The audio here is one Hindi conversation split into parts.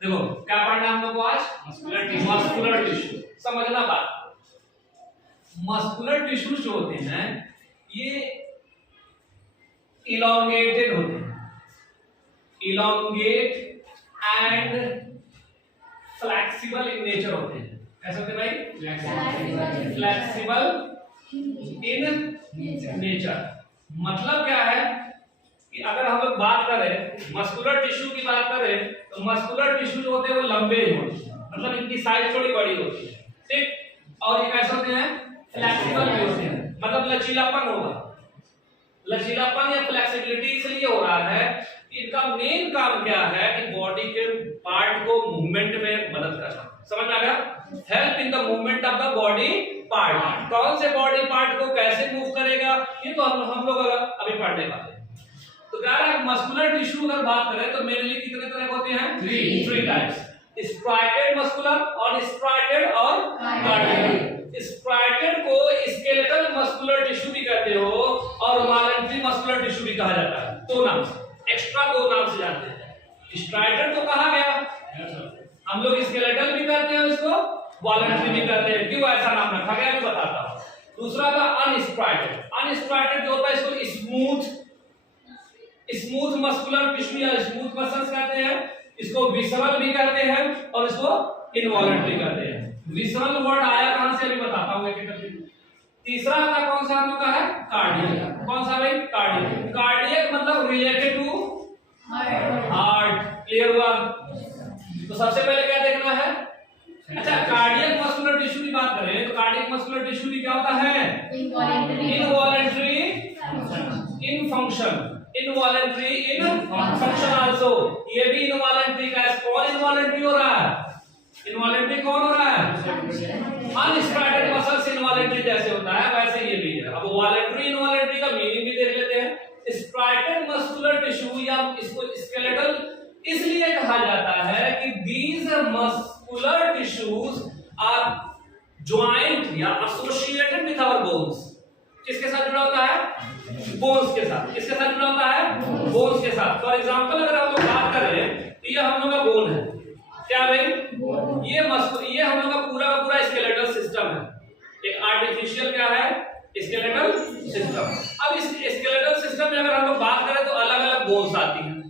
देखो क्या पढ़ना हम लोग को आज? Muscular tissue. समझना बात, मस्कुलर टिश्यू जो होते हैं ये इलॉन्गेटेड होते हैं, इलॉन्गेट एंड फ्लेक्सिबल इन नेचर होते हैं। कैसे होते हैं भाई? Flexible in nature. मतलब क्या है कि अगर हम लोग बात करें मस्कुलर टिश्यू की बात करें तो मस्कुलर टिश्यू जो होते हैं वो लंबे होते हैं, मतलब इनकी साइज थोड़ी बड़ी होती है, ठीक। और ये कैसे होते हैं? फ्लेक्सिबल भी होते हैं, मतलब लचीलापन होगा। लचीलापन या फ्लेक्सिबिलिटी इसलिए हो रहा है कि इनका मेन काम क्या है कि बॉडी के पार्ट को मूवमेंट में मदद करना। समझ में आ गया? Help in the movement of the body part. कौन से बॉडी पार्ट को कैसे मूव करेगा ये तो हम लोग अभी पढ़ने वाले हैं। तो क्या है मस्कुलर टिश्यू अगर बात करें तो मेनली कितने तरह के होते हैं? Three types, striated muscular, unstriated और कार्डियक। स्ट्राइटेड को स्केलेटल मस्कुलर टिश्यू भी कहते हो और वॉलंटरी मस्कुलर टिश्यू भी कहा जाता है, दो नाम से, एक्स्ट्रा दो नाम से जानते हैं। स्ट्राइटेड तो कहा गया, हम लोग स्केलेटल भी करते हैं इसको, वॉलंटरी भी करते हैं, क्यों ऐसा नाम रखा गया मैं बताता हूं। दूसरा था अनस्ट्राइटेड। अनस्ट्राइटेड जो होता है इसको स्मूथ मस्कुलर टिश्यू या स्मूथ मसल्स कहते हैं, इसको विसरल भी कहते हैं और इसको इनवॉलंटरी कहते हैं। विसरल वर्ड आया कहां से अभी बताता हूं एक एक करके। तीसरा का कौन सा हम लोग का है? कार्डियक। कौन सा भाई? कार्डियक। कार्डियक मतलब रिलेटेड टू हार्ट। क्लियर हुआ? तो सबसे पहले क्या देखना है? अच्छा, कार्डियक मस्कुलर टिश्यू की बात करें तो कार्डियक मस्कुलर टिश्यू भी क्या होता है? इनवॉलंटरी इन फंक्शन, इनवॉलंटरी इन फंक्शन आल्सो। ये भी इनवॉलंटरी का है। कौन इनवॉलंटरी हो रहा है? इनवॉलंटरी कौन हो रहा है? अनस्ट्राइटेड मसल्स इनवॉलंटरी जैसे होता है वैसे ये भी है। अब वॉलंटरी इनवॉलंटरी का मीनिंग भी देख लेते हैं। स्ट्राइटेड मस्कुलर टिश्यू या इसको स्केलेटल इसलिए कहा जाता है कि these muscular tissues are joined या associated with our bones। किसके साथ जुड़ा होता है? बोन्स के साथ। किसके साथ जुड़ा होता है? बोन्स के साथ। फॉर एग्जांपल अगर हम लोग बात करें तो ये हम लोग का बोन है, क्या भाई? ये हम लोग का पूरा स्केलेटल सिस्टम है। एक आर्टिफिशियल क्या है? Skeletal system. अब इस स्केलेटल सिस्टम में अगर हम लोग बात करें तो अलग अलग बोन्स आती हैं,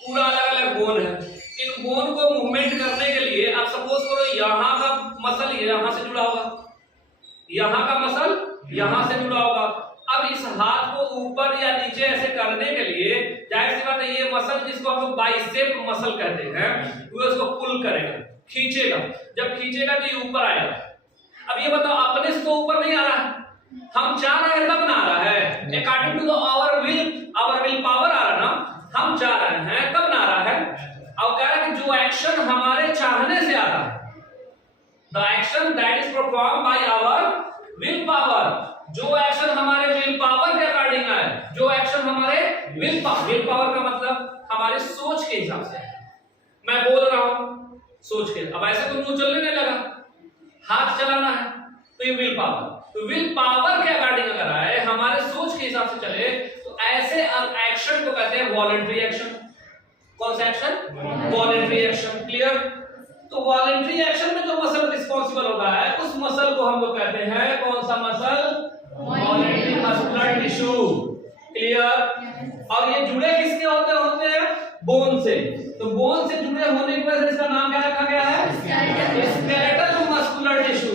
पूरा अलग अलग बोन है। इन बोन को मूवमेंट करने के लिए आप सपोज करो यहाँ का मसल यहाँ से जुड़ा होगा, यहाँ का मसल यहाँ से जुड़ा होगा। अब इस हाथ को ऊपर या नीचे ऐसे करने के लिए जाहिर सी बात है ये मसल जिसको हम लोग बाइसेप मसल कहते हैं वो इसको पुल करेगा, खींचेगा। जब खींचेगा तो ये ऊपर आएगा। अब ये बताओ अपने से तो ऊपर नहीं आ रहा है, हम चाह रहे हैं तब ना आ रहा है। According to our will power आ रहा ना, हम चाह रहे हैं तब ना आ रहा है। अब कह रहा है कि जो एक्शन हमारे चाहने से आ रहा है, the action that is perform by our will power, जो एक्शन हमारे विल पावर के अकॉर्डिंग है, जो एक्शन हमारे विल पावर का मतलब हमारे सोच के हिसाब से है। मैं बोल रहा हूं सोच के, अब ऐसे तो मुंह चलने नहीं लगा, हाथ चलाना है तो ये विल पावर, तो विल पावर के अकॉर्डिंग अगर आए हमारे सोच के हिसाब से चले तो ऐसे एक्शन को कहते हैं वॉलंटरी एक्शन। कौन सा एक्शन? Voluntary action. क्लियर? तो वॉलंटरी एक्शन में जो मसल रिस्पॉन्सिबल होता है उस मसल को हम लोग कहते हैं कौन सा muscle? Voluntary muscular tissue. Clear? और ये जुड़े किसके होते हैं? बोन से। तो बोन से जुड़े होने की वजह से इसका नाम क्या रखा गया है? Skeletal muscular tissue.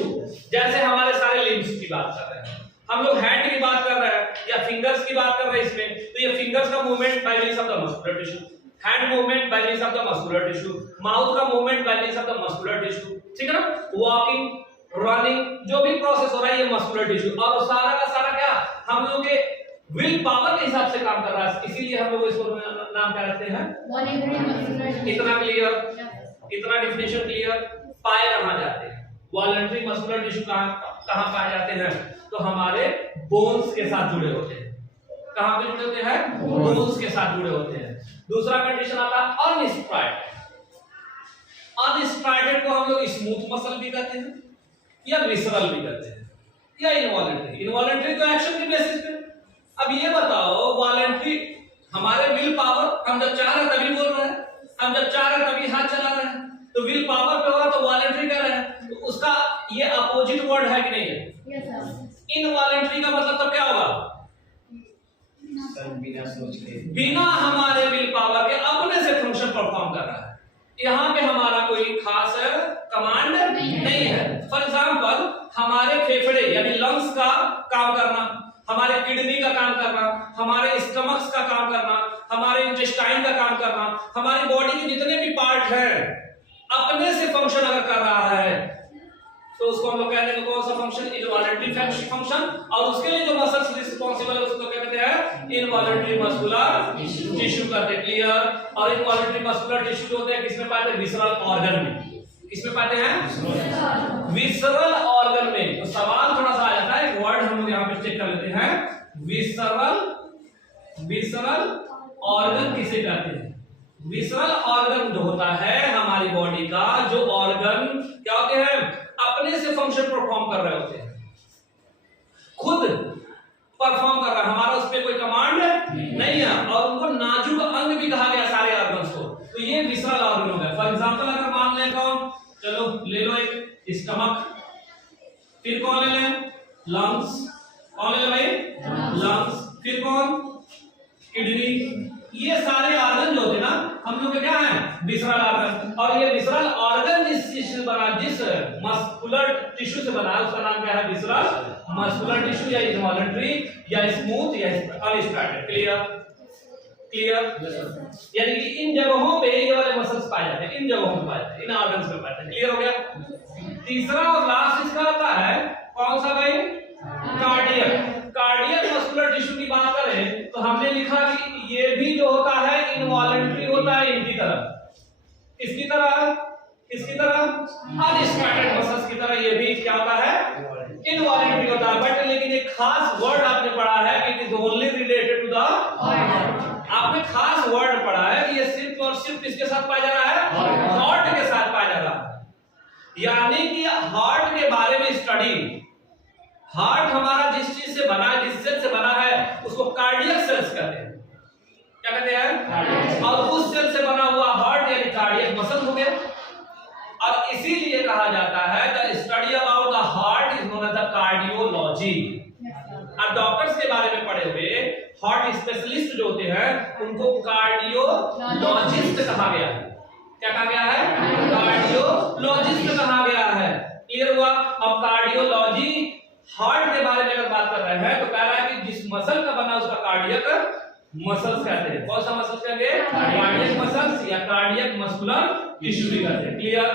जैसे हमारे सारे लिम्स की बात कर रहे हैं, हम लोग हैंड की बात कर रहे हैं या फिंगर्स की बात कर रहे हैं इसमें, तो ये फिंगर्स का movement by means of the muscular tissue, hand movement by means of the muscular tissue, mouth का movement by means of the muscular tissue. ठीक है ना? वॉकिंग, रनिंग, जो भी प्रोसेस हो रहा है ये मस्कुलर टिश्यू। और सारा का सारा क्या हम लोग के विल पावर के हिसाब से काम कर रहा है, इसीलिए हम लोग इसको नाम क्या रखते हैं? इतना क्लियर? इतना डेफिनेशन क्लियर? पाए कहां जाते हैं? वॉलंटरी मस्कुलर टिश्यू कहां पाए जाते हैं? तो हमारे बोन्स के साथ जुड़े होते हैं। कहां पे जुड़े होते हैं? बोन्स के साथ जुड़े होते हैं। दूसरा कंडीशन आता है अनस्ट्राइटेड। अनस्ट्राइटेड को हम लोग स्मूथ मसल भी कहते हैं या विसरल भी कहते हैं या इनवॉलंटरी। इनवॉलंटरी तो एक्शन के बेसिस पे। अब ये बताओ वॉलंटरी हमारे विल पावर, हम जब चाह रहे तभी बोल रहे हैं, हम जब चाह रहे तभी हाथ चला रहे हैं, उसका ये अपोजिट वर्ड है कि नहीं है? इनवॉलेंटरी का मतलब तब क्या होगा? बिना सोच के, बिना हमारे विल पावर के अपने से फंक्शन परफॉर्म कर रहा है। यहाँ पे हमारा कोई खास कमांड नहीं है। फॉर एग्जाम्पल हमारे फेफड़े यानी लंग्स का काम करना, हमारे किडनी का काम करना, हमारे स्टमक्स का काम करना, हमारे इंटेस्टाइन का काम करना, हमारी बॉडी के जितने भी पार्ट हैं अपने से फंक्शन अगर कर रहा है तो उसको हम लोग कहते हैं कौन सा फंक्शन? Involuntary function. और उसके लिए जो मसल्स रिस्पांसिबल है उसको कहते हैं इनवॉलंटरी मस्कुलर टिश्यू करते हैं। क्लियर? और इनवॉलंटरी मस्कुलर टिश्यू जो होते हैं किसमें पाते हैं? विसरल ऑर्गन में। किसमें पाते हैं? विसरल ऑर्गन में। तो सवाल थोड़ा सा आ जाता है, एक वर्ड हम लोग यहाँ पे चेक कर लेते हैं। विसरल ऑर्गन किसे कहते हैं? विसरल ऑर्गन जो होता है हमारी बॉडी का, जो ऑर्गन क्या होते हैं? अपने से फंक्शन परफॉर्म कर रहे होते हैं, खुद परफॉर्म कर रहा है, हमारा उस पर कोई कमांड नहीं है। और उनको नाजुक अंग भी कहा गया सारे ऑर्गन्स को। तो ये विसरल ऑर्गन हो गया। फॉर एग्जांपल अगर मान लें कौन, चलो ले लो एक स्टमक, फिर कौन ले लें? लंग्स। कौन ले लें भाई? लंग्स। फिर कौन? किडनी। ये सारे ऑर्गन जो होते हैं ना हम लोग के क्या है? Visceral organ. और ये विसरल ऑर्गन जिस चीज से बना, जिस मस्कुलर टिश्यू से बना है उसका नाम क्या है? विसरल मस्कुलर टिश्यू, या इनवॉलंटरी, या स्मूथ, या अनस्टार्टेड। क्लियर? क्लियर? यानी कि इन जगहों पे ये वाले मसल्स पाए जाते हैं, इन जगहों पे पाए जाते हैं, इन ऑर्गन्स पे पाए जाते हैं। क्लियर हो गया? तीसरा और लास्ट इसका आता है कौन सा भाई? कार्डियक। कार्डियक मस्कुलर टिश्यू की बात करें तो हमने लिखा कि ये भी जो होता है इनवॉलंटरी होता है इनकी तरह। किसकी तरह? किसकी तरह? अनस्टार्टेड मसल्स की तरह ये भी क्या होता है? इनवॉलंटरी होता है। बट लेकिन एक खास वर्ड आपने पढ़ा है कि it is only related to the heart. आपने खास वर्ड पढ़ा है कि ये सिर्फ और सिर्फ किसके साथ पाया जा रहा है? हार्ट के साथ पाया जा रहा है। यानी कि हार्ट के बारे में स्टडी, हार्ट हमारा जिस चीज से बना है, जिस सेल से बना है उसको कार्डियक सेल्स कहते हैं। क्या कहते हैं? और उस सेल से बना हुआ हार्ट यानी कार्डियक मसल हो गया। और इसीलिए कहा जाता है the study about the heart is known as the cardiology. अब डॉक्टर्स के बारे में पढ़े हुए हार्ट स्पेशलिस्ट जो होते हैं उनको कार्डियोलॉजिस्ट कहा गया है। क्या कहा गया है? कार्डियोलॉजिस्ट कहा गया है। क्लियर हुआ? अब कार्डियोलॉजी हार्ट के बारे में अगर बात कर रहे हैं तो कह रहा है कि जिस मसल का बना उसका कार्डियक मसल्स कहते हैं। कौन सा मसल्स कहते हैं? कार्डियक मसल्स या कार्डियक मस्कुलर टिश्यू भी कहते हैं। क्लियर?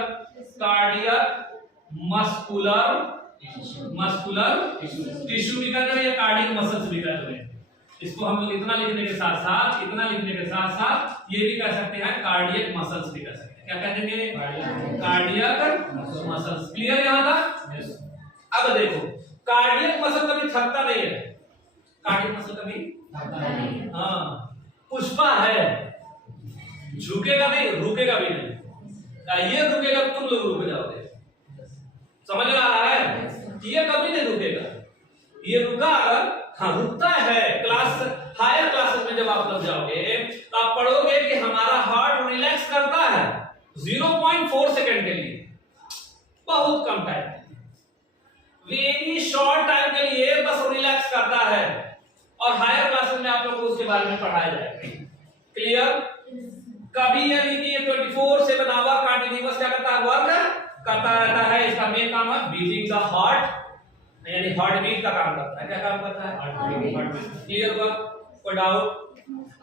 कार्डियक मस्कुलर टिश्यू भी कहते हैं या कार्डियक मसल्स भी कहते हैं। इसको हम लोग इतना लिखने के साथ साथ, इतना लिखने के साथ साथ ये भी कह सकते हैं कार्डियक मसल्स भी कह सकते हैं। क्या कहते हैं? Cardiac muscles. क्लियर यहां तक? अब देखो कार्डियक मसल कभी थकता नहीं है। कार्डियक मसल कभी थकता नहीं। हाँ, पुष्पा है, झुकेगा नहीं, रुकेगा भी नहीं। ये रुकेगा तुम लोग रुक जाओगे। समझ में आ रहा है? ये कभी नहीं रुकेगा। ये रुका अगर, हाँ रुकता है। क्लास हायर क्लासेस में जब आप लोग जाओगे तो आप पढ़ोगे कि हमारा हार्ट रिलैक्स करता है 0.4 सेकंड के लिए, बहुत कम टाइम, वेरी शॉर्ट टाइम के लिए बस रिलैक्स करता है। और हायर क्लासेस में आप लोग को उसके बारे में पढ़ाया जाएगा। क्लियर? कभी यानी कि ये 24/7 आवर कंटीन्यूअस क्या करता है? वर्क करता रहता है। इसका मेन काम है बीटिंग द हार्ट, यानी हार्ट बीट का काम करता है। क्या काम करता है? Heart beat. क्लियर हुआ? कोई डाउट?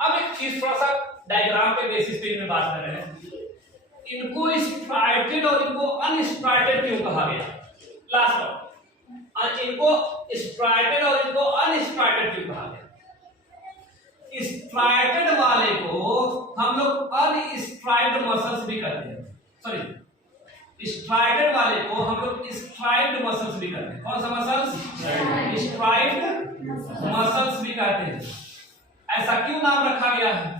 अब एक चीज थोड़ा सा डायग्राम के बेसिस पे में बात कर रहे हैं। इनको स्ट्राइटेड और इनको अनस्ट्राइटेड क्यों कहा गया? लास्ट बात, इनको स्ट्राइटेड और इनको अनस्ट्राइटेड क्यों कहा गया? स्ट्राइटेड वाले को हम लोग अनस्ट्राइप्ड मसल्स भी कहते हैं। सॉरी, स्ट्राइटेड वाले को हम लोग स्ट्राइप्ड मसल्स भी कहते हैं। कौन सा मसल्स? स्ट्राइप्ड मसल्स भी कहते हैं। ऐसा क्यों नाम रखा गया है?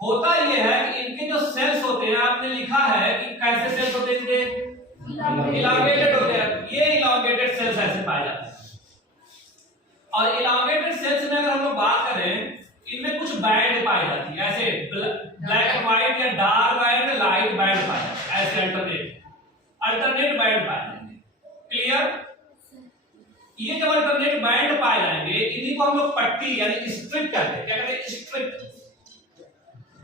होता यह है कि इनके जो सेल्स होते हैं, आपने लिखा है कि कैसे सेल्स होते हैं इनके? इलांगेटेड होते हैं। ये इलांगेटेड सेल्स ऐसे पाए जाते हैं। और इलांगेटेड सेल्स में अगर हम लोग बात करें, इनमें कुछ बैंड पाई जाती है, ऐसे ब्लैक एंड व्हाइट या डार्क एंड लाइट बैंड पाए जाते हैं, ऐसे अल्टरनेट बैंड पाए जाते हैं। ये जब अल्टरनेट बैंड पाए जाएंगे, इन्हीं को हम लोग पट्टी यानी स्ट्रिप कहते हैं। क्या कहते हैं? स्ट्रिप।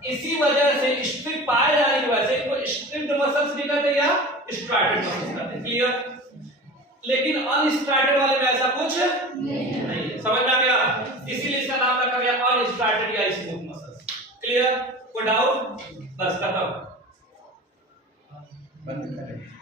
इसी वजह से स्ट्रिप पाए जाने की वजह से इनको स्ट्रिप्ड मसल्स भी कहते हैं या स्ट्रैटेड मसल्स कहते हैं। क्लियर? लेकिन अनस्ट्रैटेड वाले में ऐसा कुछ नहीं है। समझ में आ गया? इसीलिए इसका नाम रखा गया अनस्ट्रैटेड या स्मूथ मसल्स। क्लियर? कोई डाउट? बस खत्म। बंद करें।